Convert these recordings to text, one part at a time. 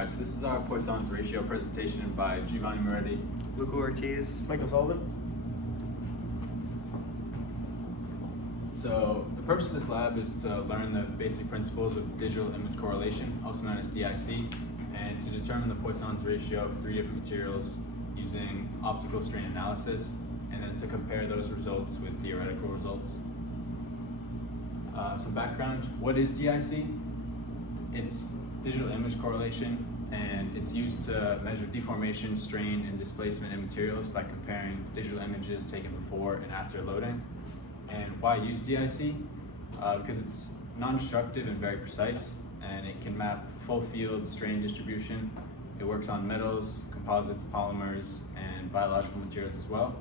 Alright, so this is our Poisson's ratio presentation by Giovanni Moretti, Luca Ortiz, Michael Sullivan. So the purpose of this lab is to learn the basic principles of digital image correlation, also known as DIC, and to determine the Poisson's ratio of three different materials using optical strain analysis, and then to compare those results with theoretical results. Some background, what is DIC? It's digital image correlation, and it's used to measure deformation, strain, and displacement in materials by comparing digital images taken before and after loading. And why use DIC? Because it's non-destructive and very precise, and it can map full field strain distribution. It works on metals, composites, polymers, and biological materials as well.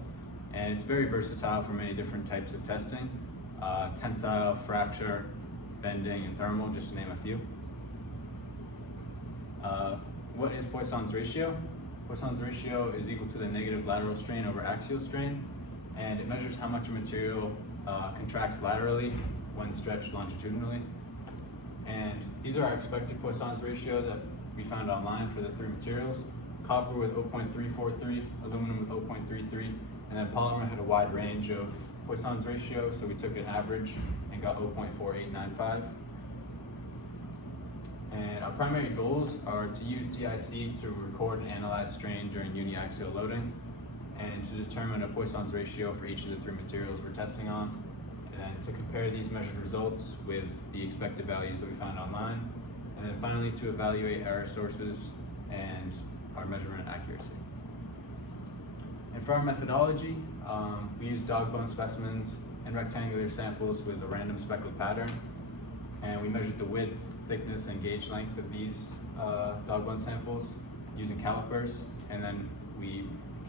And it's very versatile for many different types of testing, tensile, fracture, bending, and thermal, just to name a few. What is Poisson's ratio? Poisson's ratio is equal to the negative lateral strain over axial strain, and it measures how much a material contracts laterally when stretched longitudinally. And these are our expected Poisson's ratio that we found online for the three materials. Copper with 0.343, aluminum with 0.33, and then polymer had a wide range of Poisson's ratio, so we took an average and got 0.4895. And our primary goals are to use DIC to record and analyze strain during uniaxial loading, and to determine a Poisson's ratio for each of the three materials we're testing on, and to compare these measured results with the expected values that we found online, and then finally to evaluate error sources and our measurement accuracy. And for our methodology, we use dog bone specimens and rectangular samples with a random speckled pattern, and we measured the width, thickness, and gauge length of these dog bone samples using calipers, and then we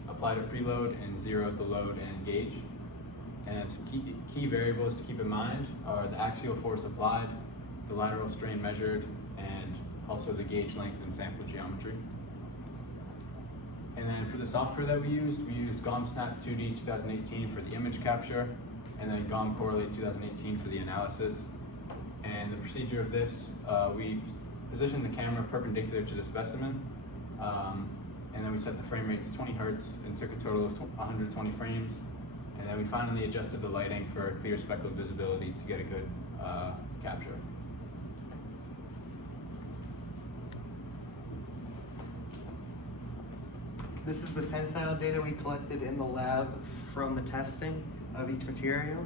applied a preload and zeroed the load and gauge. And some key variables to keep in mind are the axial force applied, the lateral strain measured, and also the gauge length and sample geometry. And then for the software that we used GOM-SNAP 2D 2018 for the image capture, and then GOM Correlate 2018 for the analysis. And the procedure of this, we positioned the camera perpendicular to the specimen, and then we set the frame rate to 20 Hertz and took a total of 120 frames. And then we finally adjusted the lighting for clear speckled visibility to get a good capture. This is the tensile data we collected in the lab from the testing of each material,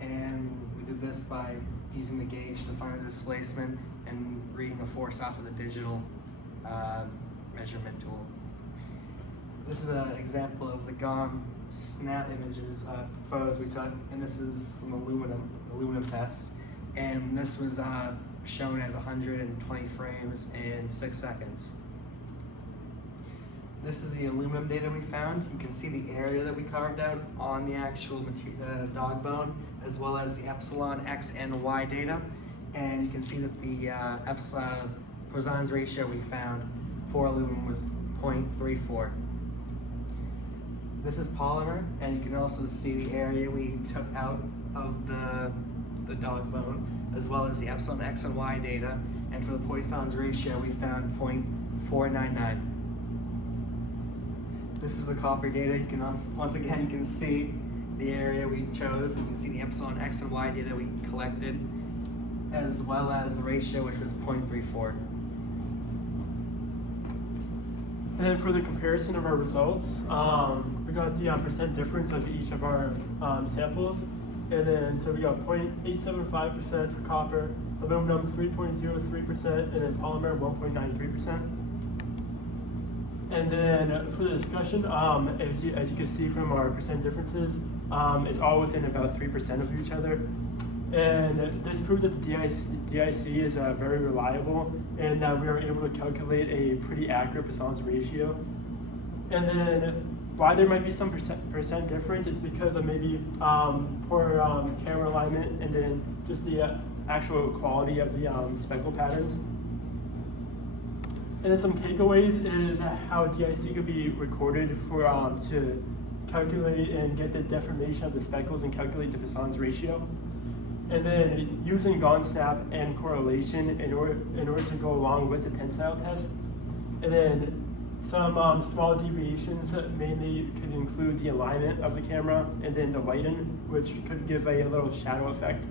and we did this by using the gauge to find the displacement and reading the force off of the digital measurement tool. This is an example of the GOM-SNAP images, photos we took, and this is from aluminum test, and this was shown as 120 frames in 6 seconds. This is the aluminum data we found. You can see the area that we carved out on the actual dog bone, as well as the epsilon X and Y data. And you can see that the Poisson's ratio we found for aluminum was 0.34. This is polymer, and you can also see the area we took out of the dog bone, as well as the epsilon X and Y data. And for the Poisson's ratio, we found 0.499. This is the copper data. You can, once again, you can see the area we chose, and you can see the epsilon X and Y data we collected, as well as the ratio, which was 0.34. And then for the comparison of our results, we got the percent difference of each of our samples. And then, so we got 0.875% for copper, aluminum 3.03%, and then polymer 1.93%. And then for the discussion, as you can see from our percent differences, it's all within about 3% of each other. And this proves that the DIC is very reliable, and that we are able to calculate a pretty accurate Poisson's ratio. And then why there might be some percent difference is because of maybe poor camera alignment, and then just the actual quality of the speckle patterns. And then some takeaways is how DIC could be recorded for to calculate and get the deformation of the speckles and calculate the Poisson's ratio. And then using GOM-SNAP and correlation in order to go along with the tensile test. And then some small deviations that mainly could include the alignment of the camera and then the lighting, which could give a little shadow effect.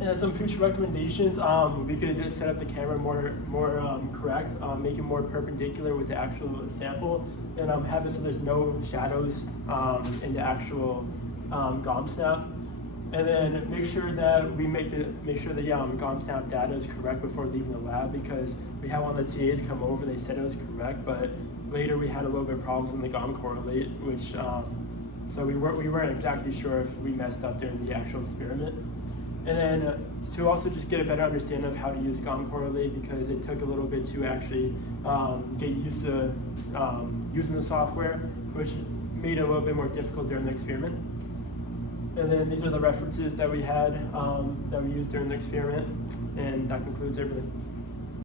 And some future recommendations, we could just set up the camera more correct, make it more perpendicular with the actual sample, and have it so there's no shadows in the actual GOM snap. And then make sure that we make sure the GOM snap data is correct before leaving the lab, because we had one of the TAs come over, they said it was correct, but later we had a little bit of problems in the GOM correlate, which so we weren't exactly sure if we messed up during the actual experiment. And then to also just get a better understanding of how to use GOM correlate, because it took a little bit to actually get used to using the software, which made it a little bit more difficult during the experiment. And then these are the references that we had that we used during the experiment, and that concludes everything.